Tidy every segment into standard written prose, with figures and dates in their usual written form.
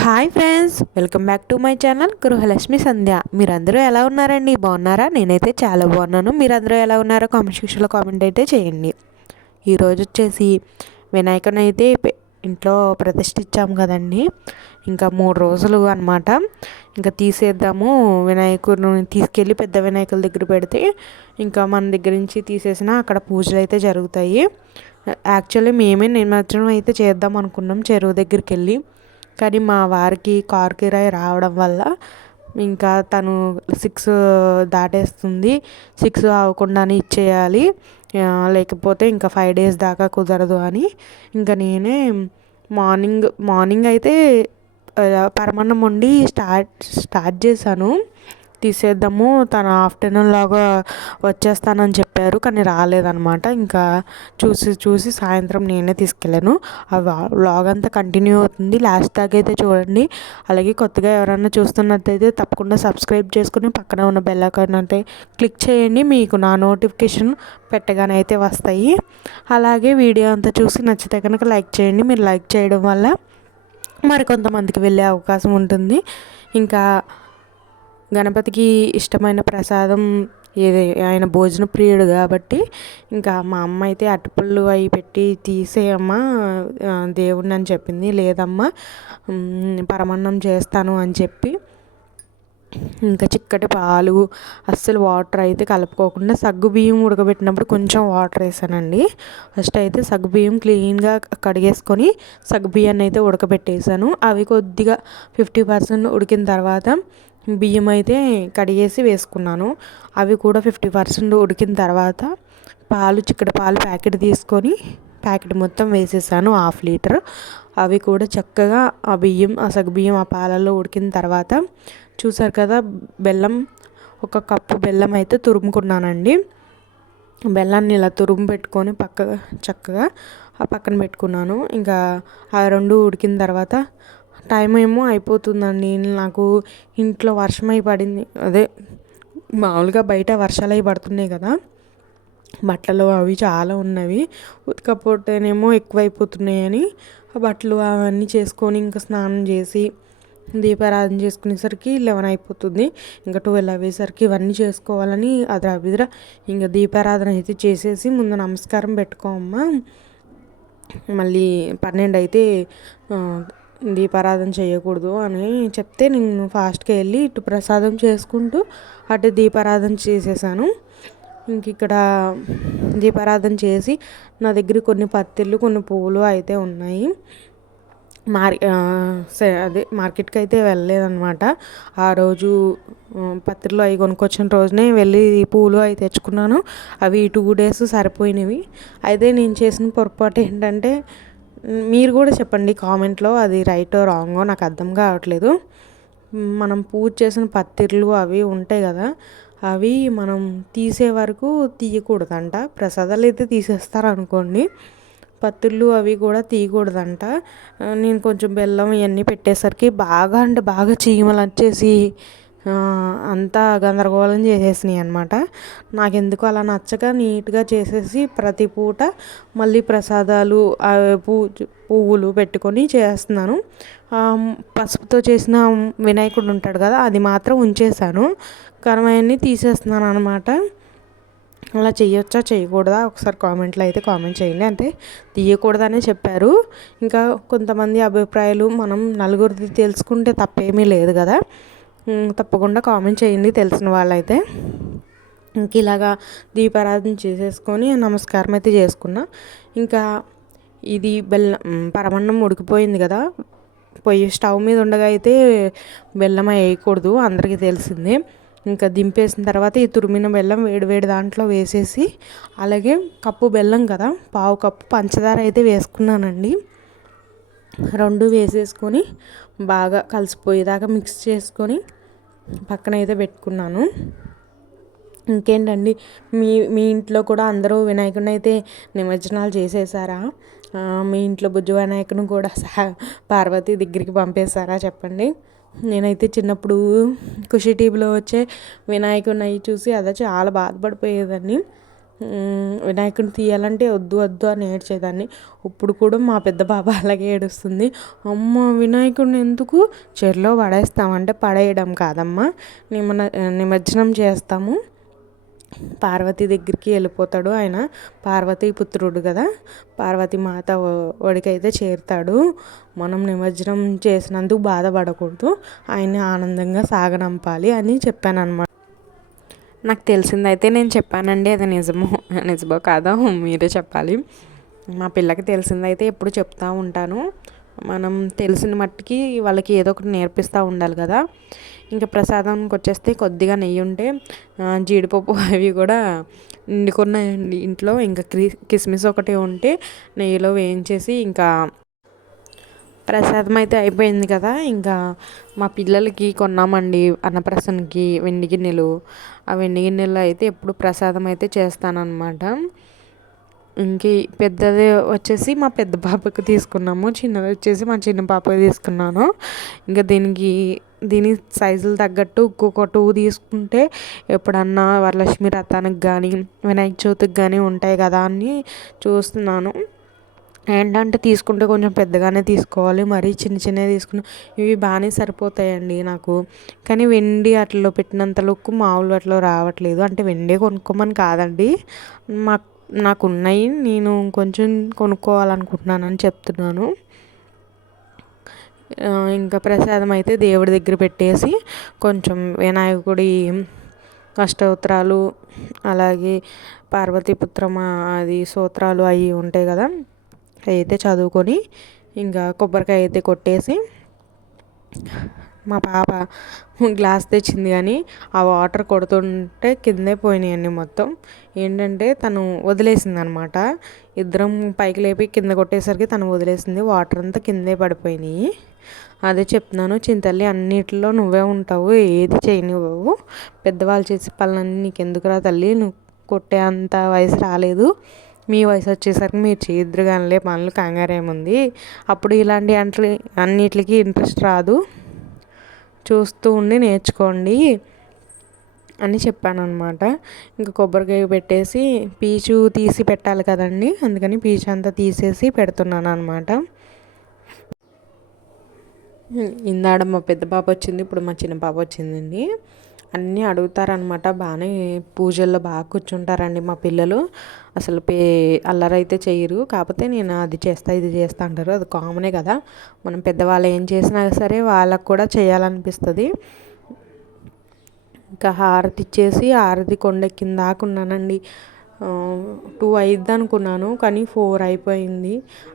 Hi friends, welcome back to my channel Gruhalakshmi Sandhya. మీరందరూ ఎలా ఉన్నారండి? బాగున్నారా? నేనైతే చాలా బాగున్నాను. మీరందరూ ఎలా ఉన్నారో కామెంట్ సెక్షన్లో కామెంట్ అయితే చేయండి. ఈరోజు వచ్చేసి వినాయకుని అయితే ఇంట్లో ప్రతిష్ఠించాము కదండి. ఇంకా 3 రోజులు అనమాట. ఇంకా తీసేద్దాము, వినాయకుడిని తీసుకెళ్ళి పెద్ద వినాయకుల దగ్గర పెడితే ఇంకా మన దగ్గర నుంచి తీసేసిన అక్కడ పూజలు అయితే జరుగుతాయి. యాక్చువల్లీ మేమే నిమజ్జనం అయితే చేద్దాం అనుకున్నాం చెరువు దగ్గరికి వెళ్ళి. కానీ మా వారికి కార్ కిరాయి రావడం వల్ల ఇంకా తను 6 దాటేస్తుంది, 6 అవ్వకుండానే ఇచ్చేయాలి, లేకపోతే ఇంకా 5 days దాకా కుదరదు అని ఇంకా నేనే మార్నింగ్ అయితే పరమాన్నం వండి స్టార్ట్ చేశాను. తీసేద్దాము, తను ఆఫ్టర్నూన్ లాగా వచ్చేస్తానని చెప్పారు కానీ రాలేదనమాట. ఇంకా చూసి సాయంత్రం నేనే తీసుకెళ్ళాను. ఆ వ్లాగ్ అంతా కంటిన్యూ అవుతుంది, లాస్ట్ దాకా అయితే చూడండి. అలాగే కొత్తగా ఎవరైనా చూస్తున్నట్టయితే తప్పకుండా సబ్స్క్రైబ్ చేసుకుని పక్కన ఉన్న బెల్ ఐకాన్ అయితే క్లిక్ చేయండి. మీకు నా నోటిఫికేషన్ పెట్టగానే అయితే వస్తాయి. అలాగే వీడియో అంతా చూసి నచ్చితే కనుక లైక్ చేయండి. మీరు లైక్ చేయడం వల్ల మరికొంతమందికి వెళ్ళే అవకాశం ఉంటుంది. ఇంకా గణపతికి ఇష్టమైన ప్రసాదం ఏది, ఆయన భోజన ప్రియుడు కాబట్టి ఇంకా మా అమ్మ అయితే అరటిపళ్ళు అవి పెట్టి తీసేయమ్మా దేవుడిని అని చెప్పింది. లేదమ్మా పరమాన్నం చేస్తాను అని చెప్పి ఇంకా చిక్కటి పాలు, అస్సలు వాటర్ అయితే కలుపుకోకుండా సగ్గుబియ్యం ఉడకబెట్టినప్పుడు కొంచెం వాటర్ వేసానండి. ఫస్ట్ అయితే సగ్గుబియ్యం క్లీన్గా కడిగేసుకొని సగ్గుబియ్యాన్ని అయితే ఉడకబెట్టేసాను. అవి కొద్దిగా 50% ఉడికిన తర్వాత బియ్యం అయితే కడిగేసి వేసుకున్నాను. అవి కూడా 50% ఉడికిన తర్వాత చిక్కటి పాలు ప్యాకెట్ తీసుకొని ప్యాకెట్ మొత్తం వేసేసాను, 1/2 లీటర్. అవి కూడా చక్కగా ఆ సగ్గుబియ్యం ఆ పాలల్లో ఉడికిన తర్వాత చూసారు కదా, బెల్లం 1 కప్పు బెల్లం అయితే తురుముకున్నానండి. బెల్లాన్ని ఇలా తురుము పెట్టుకొని చక్కగా పక్కన పెట్టుకున్నాను. ఇంకా ఆ 2 ఉడికిన తర్వాత టైం ఏమో అయిపోతుందండి. నాకు ఇంట్లో వర్షం అయి పడింది, అదే మామూలుగా బయట వర్షాలు అవి పడుతున్నాయి కదా, బట్టలు అవి చాలా ఉన్నవి. ఉతకపోతేనేమో ఎక్కువైపోతున్నాయని ఆ బట్టలు అవన్నీ చేసుకొని ఇంకా స్నానం చేసి దీపారాధన చేసుకునేసరికి 11 అయిపోతుంది. ఇంకా 12 అయ్యేసరికి ఇవన్నీ చేసుకోవాలని అద్రాబిద్ర ఇంకా దీపారాధన అయితే చేసేసి ముందు నమస్కారం పెట్టుకోమ్మా, మళ్ళీ 12 అయితే దీపారాధన చేయకూడదు అని చెప్తే నేను ఫాస్ట్గా వెళ్ళి ఇటు ప్రసాదం చేసుకుంటూ అటు దీపారాధన చేసేసాను. ఇంక ఇక్కడ దీపారాధన చేసి నా దగ్గర కొన్ని పత్తిళ్ళు కొన్ని పువ్వులు అయితే ఉన్నాయి. అదే మార్కెట్కి అయితే వెళ్ళలేదన్నమాట. ఆ రోజు పత్తిళ్ళు అవి కొనుక్కొచ్చిన రోజునే వెళ్ళి పూలు అవి తెచ్చుకున్నాను. అవి 2 days సరిపోయినవి. అయితే నేను చేసిన పొరపాటు ఏంటంటే, మీరు కూడా చెప్పండి కామెంట్లో, అది రైటో రాంగో నాకు అర్థం కావట్లేదు. మనం పూజ చేసిన పత్తిళ్ళు అవి ఉంటాయి కదా, అవి మనం తీసే వరకు తీయకూడదంట. ప్రసాదాలు అయితే తీసేస్తారు అనుకోండి, పత్తిళ్ళు అవి కూడా తీయకూడదంట. నేను కొంచెం బెల్లం ఇవన్నీ పెట్టేసరికి బాగా చీమలు వచ్చేసి అంతా గందరగోళం చేసేసినాయి అనమాట. నాకెందుకు అలా నచ్చక నీట్గా చేసేసి ప్రతి పూట మళ్ళీ ప్రసాదాలు పువ్వులు పెట్టుకొని చేస్తున్నాను. పసుపుతో చేసిన వినాయకుడు ఉంటాడు కదా, అది మాత్రం ఉంచేసాను, కరమయన్ని తీసేస్తున్నాను అనమాట. అలా చేయొచ్చా చేయకూడదా ఒకసారి కామెంట్లో అయితే కామెంట్ చేయండి. అంటే తీయకూడదనే చెప్పారు. ఇంకా కొంతమంది అభిప్రాయాలు మనం నలుగురిది తెలుసుకుంటే తప్పేమీ లేదు కదా, తప్పకుండా కామెంట్ చేయండి తెలిసిన వాళ్ళైతే. ఇంక ఇలాగా దీపారాధన చేసేసుకొని నమస్కారం అయితే చేసుకున్నా. ఇంకా ఇది పరమాన్నం ఉడికిపోయింది కదా, స్టవ్ మీద ఉండగా అయితే బెల్లం వేయకూడదు, అందరికీ తెలిసిందే. ఇంకా దింపేసిన తర్వాత ఈ తురిమిన బెల్లం వేడివేడి దాంట్లో వేసేసి, అలాగే కప్పు బెల్లం కదా, 1/2 కప్పు పంచదార అయితే వేసుకున్నానండి. 2 వేసేసుకొని బాగా కలిసిపోయేదాకా మిక్స్ చేసుకొని పక్కన అయితే పెట్టుకున్నాను. ఇంకేంటండి, మీ ఇంట్లో కూడా అందరూ వినాయకుడిని అయితే నిమజ్జనాలు చేసేసారా? మీ ఇంట్లో బుజ్జి వినాయకుని కూడా పార్వతి దగ్గరికి పంపేశారా చెప్పండి. నేనైతే చిన్నప్పుడు ఖుషి టీవీలో వచ్చే వినాయకుడిని అవి చూసి అదే చాలా బాధపడిపోయేదాన్ని. వినాయకుడిని తీయాలంటే వద్దు వద్దు అని ఏడ్చేదాన్ని. ఇప్పుడు కూడా మా పెద్ద బాబా అలాగే ఏడుస్తుంది. అమ్మ వినాయకుడిని ఎందుకు చెరులో పడేస్తామంటే పడేయడం కాదమ్మా, నిమజ్జనం చేస్తాము, పార్వతి దగ్గరికి వెళ్ళిపోతాడు ఆయన, పార్వతీ పుత్రుడు కదా, పార్వతి మాత ఒడికైతే చేరుతాడు. మనం నిమజ్జనం చేసినందుకు బాధపడకూడదు, ఆయన్ని ఆనందంగా సాగనంపాలి అని చెప్పాను అనమాట. నాకు తెలిసిందైతే నేను చెప్పానండి, అది నిజమో కాదో మీరే చెప్పాలి. మా పిల్లకి తెలిసిందైతే ఎప్పుడు చెప్తూ ఉంటాను. మనం తెలిసిన మట్టుకి వాళ్ళకి ఏదో ఒకటి నేర్పిస్తూ ఉండాలి కదా. ఇంకా ప్రసాదానికి వచ్చేస్తే కొద్దిగా నెయ్యి ఉంటే జీడిపప్పు అవి కూడా నిండుకున్నాయండి ఇంట్లో. ఇంకా కిస్మిస్ ఒకటి ఉంటే నెయ్యిలో వేయించేసి ఇంకా ప్రసాదం అయితే అయిపోయింది కదా. ఇంకా మా పిల్లలకి కొన్నామండి అన్నప్రసన్నకి వెండి గిన్నెలు. ఆ వెండి గిన్నెలు అయితే ఎప్పుడు ప్రసాదం అయితే చేస్తానన్నమాట. ఇంక పెద్దది వచ్చేసి మా పెద్ద పాపకి తీసుకున్నాము, చిన్నది వచ్చేసి మా చిన్న పాపకి తీసుకున్నాను. ఇంకా దీని సైజులు తగ్గట్టు ఒక్కొక్క 2 తీసుకుంటే ఎప్పుడన్నా వరలక్ష్మి వ్రతానికి కానీ వినాయక చవితికి కానీ ఉంటాయి కదా అని చూస్తున్నాను. ఏంటంటే తీసుకుంటే కొంచెం పెద్దగానే తీసుకోవాలి, మరీ చిన్నవి తీసుకున్న ఇవి బాగానే సరిపోతాయండి నాకు. కానీ వెండి అట్లలో పెట్టినంత లుక్ మామూలు వాటిలో రావట్లేదు. అంటే వెండి కొనుక్కోమని కాదండి, నాకు ఉన్నాయి, నేను కొంచెం కొనుక్కోవాలనుకుంటున్నానని చెప్తున్నాను. ఇంకా ప్రసాదం అయితే దేవుడి దగ్గర పెట్టేసి కొంచెం వినాయకుడి అష్టోత్తరాలు అలాగే పార్వతీపుత్రమ అది సూత్రాలు అవి ఉంటాయి కదా, అయితే చదువుకొని ఇంకా కొబ్బరికాయ అయితే కొట్టేసి, మా పాప గ్లాస్ తెచ్చింది కానీ ఆ వాటర్ కొడుతుంటే కిందే పోయినాయండి మొత్తం. ఏంటంటే తను వదిలేసింది అనమాట, ఇద్దరం పైకి లేపి కింద కొట్టేసరికి తను వదిలేసింది, వాటర్ అంతా కిందే పడిపోయినాయి. అదే చెప్తున్నాను, చింతల్లి అన్నిటిలో నువ్వే ఉంటావు, ఏది చేయనివ్వవు, పెద్దవాళ్ళు చేసే పనులన్నీ నీకు ఎందుకురా తల్లి, నువ్వు కొట్టే అంత వయసు రాలేదు, మీ వయసు వచ్చేసరికి మీరు చేద్దరు కానిలే పనులు, కంగారు ఏముంది, అప్పుడు ఇలాంటి అన్నిటికీ ఇంట్రెస్ట్ రాదు, చూస్తూ ఉండి నేర్చుకోండి అని చెప్పాను అనమాట. ఇంకా కొబ్బరికాయ పెట్టేసి పీచు తీసి పెట్టాలి కదండి, అందుకని పీచు అంతా తీసేసి పెడుతున్నాను అనమాట. ఇందాడ మా పెద్ద పాప వచ్చింది, ఇప్పుడు మా చిన్న పాప వచ్చిందండి. అన్నీ అడుగుతారనమాట, బాగానే పూజల్లో బాగా కూర్చుంటారండి మా పిల్లలు. అసలు అల్లరైతే చేయరు, కాకపోతే నేను అది చేస్తా ఇది చేస్తా అంటారు, అది కామనే కదా, మనం పెద్దవాళ్ళు ఏం చేసినా సరే వాళ్ళకు కూడా చేయాలనిపిస్తుంది. ఇంకా హారతి ఇచ్చేసి హారతి కొండెక్కిన దాకా ఉన్నానండి. 2 అయిద్ది అనుకున్నాను కానీ 4 అయిపోయింది.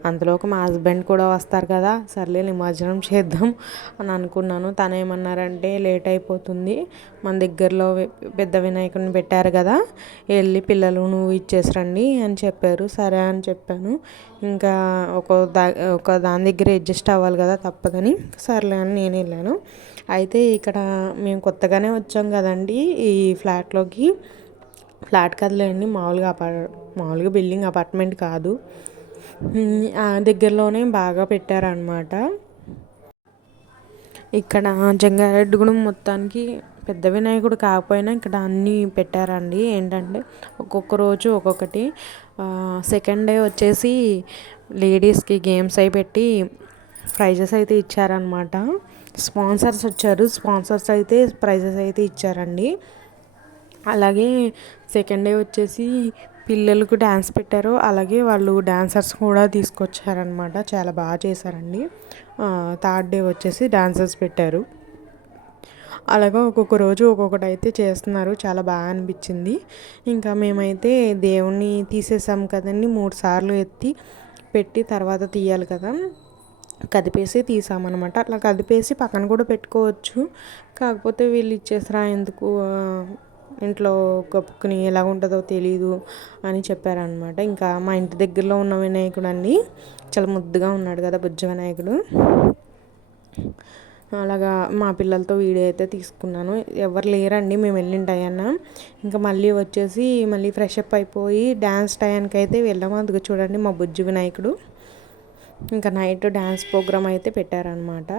అంతలోకి మా హస్బెండ్ కూడా వస్తారు కదా, సర్లే నిమజ్జనం చేద్దాం అని అనుకున్నాను. తను ఏమన్నారంటే లేట్ అయిపోతుంది, మన దగ్గరలో పెద్ద వినాయకుడిని పెట్టారు కదా, వెళ్ళి పిల్లలు నువ్వు ఇచ్చేసిరండి అని చెప్పారు. సరే అని చెప్పాను. ఇంకా ఒక దాని దగ్గర అడ్జస్ట్ అవ్వాలి కదా, తప్పదని సర్లే అని నేను వెళ్ళాను. అయితే ఇక్కడ మేము కొత్తగానే వచ్చాం కదండి ఈ ఫ్లాట్లోకి, ఫ్లాట్ కదలేండి, మామూలుగా బిల్డింగ్, అపార్ట్మెంట్ కాదు, దగ్గరలోనే బాగా పెట్టారనమాట. ఇక్కడ జంగారెడ్డిగూడెం మొత్తానికి పెద్ద వినాయకుడు కాకపోయినా ఇక్కడ అన్నీ పెట్టారండి. ఏంటంటే ఒక్కొక్క రోజు ఒక్కొక్కటి. సెకండ్ డే వచ్చేసి లేడీస్కి గేమ్స్ అయి పెట్టి ప్రైజెస్ అయితే ఇచ్చారనమాట. స్పాన్సర్స్ వచ్చారు, స్పాన్సర్స్ అయితే ప్రైజెస్ అయితే ఇచ్చారండి. అలాగే సెకండ్ డే వచ్చేసి పిల్లలకు డ్యాన్స్ పెట్టారు, అలాగే వాళ్ళు డాన్సర్స్ కూడా తీసుకొచ్చారనమాట, చాలా బాగా చేశారండి. థర్డ్ డే వచ్చేసి డాన్సర్స్ పెట్టారు. అలాగే ఒక్కొక్క రోజు ఒక్కొక్కటి అయితే చేస్తున్నారు, చాలా బాగా అనిపించింది. ఇంకా మేమైతే దేవుణ్ణి తీసేసాం కదండి, 3 సార్లు ఎత్తి పెట్టి తర్వాత తీయాలి కదా, కదిపేసి తీసామన్నమాట. అట్లా కదిపేసి పక్కన కూడా పెట్టుకోవచ్చు, కాకపోతే వీళ్ళు ఇచ్చేసరా ఎందుకు ఇంట్లో కప్పుకుని ఎలా ఉంటుందో తెలీదు అని చెప్పారనమాట. ఇంకా మా ఇంటి దగ్గరలో ఉన్న వినాయకుడు అండి, చాలా ముద్దుగా ఉన్నాడు కదా బుజ్జ వినాయకుడు. అలాగా మా పిల్లలతో వీడియో అయితే తీసుకున్నాను. ఎవరు లేరండి మేము వెళ్ళిన టైం. ఇంకా మళ్ళీ వచ్చేసి మళ్ళీ ఫ్రెష్ అప్ అయిపోయి డ్యాన్స్ టైంకి అయితే వెళ్ళాము. అందుకు చూడండి మా బుజ్జి వినాయకుడు. ఇంకా నైట్ డ్యాన్స్ ప్రోగ్రామ్ అయితే పెట్టారనమాట,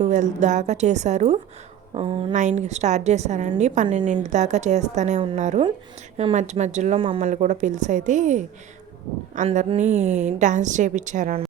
12 దాకా చేశారు. 9కి స్టార్ట్ చేశారండి. 12 దాకా చేస్తూనే ఉన్నారు. మధ్య మధ్యలో మమ్మల్ని కూడా పిలిచి అయితే అందరినీ డ్యాన్స్ చేయించారు.